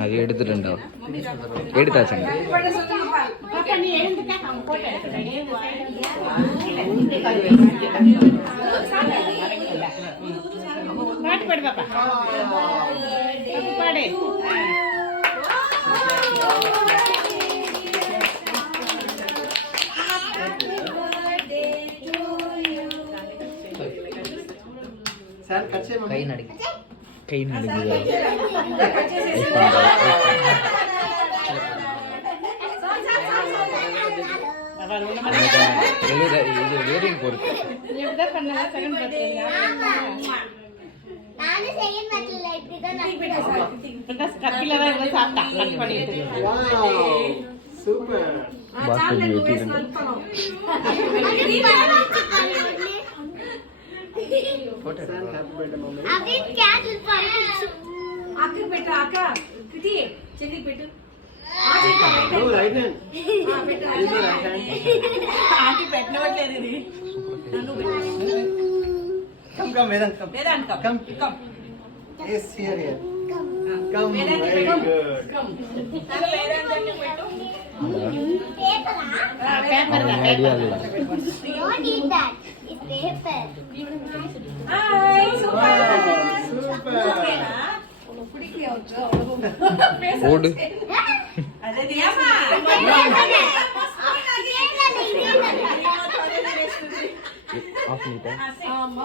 அது எடுத்துட்டா எடுத்தாச்சுங்க. பாட்டு பாடு பாப்பா, பாடு. கை நடுக்கு கை நடுக்குது. இது வேறையும் பொறுத்து Come, Vedant, come. Vedant, Come. Come. Yes, here. Come. Very good. Come. Don't eat that. It's paper. Hi, super. ஓடு. Ada dia mah. ஆஃப் பண்ணிட்டேன். ஆமா,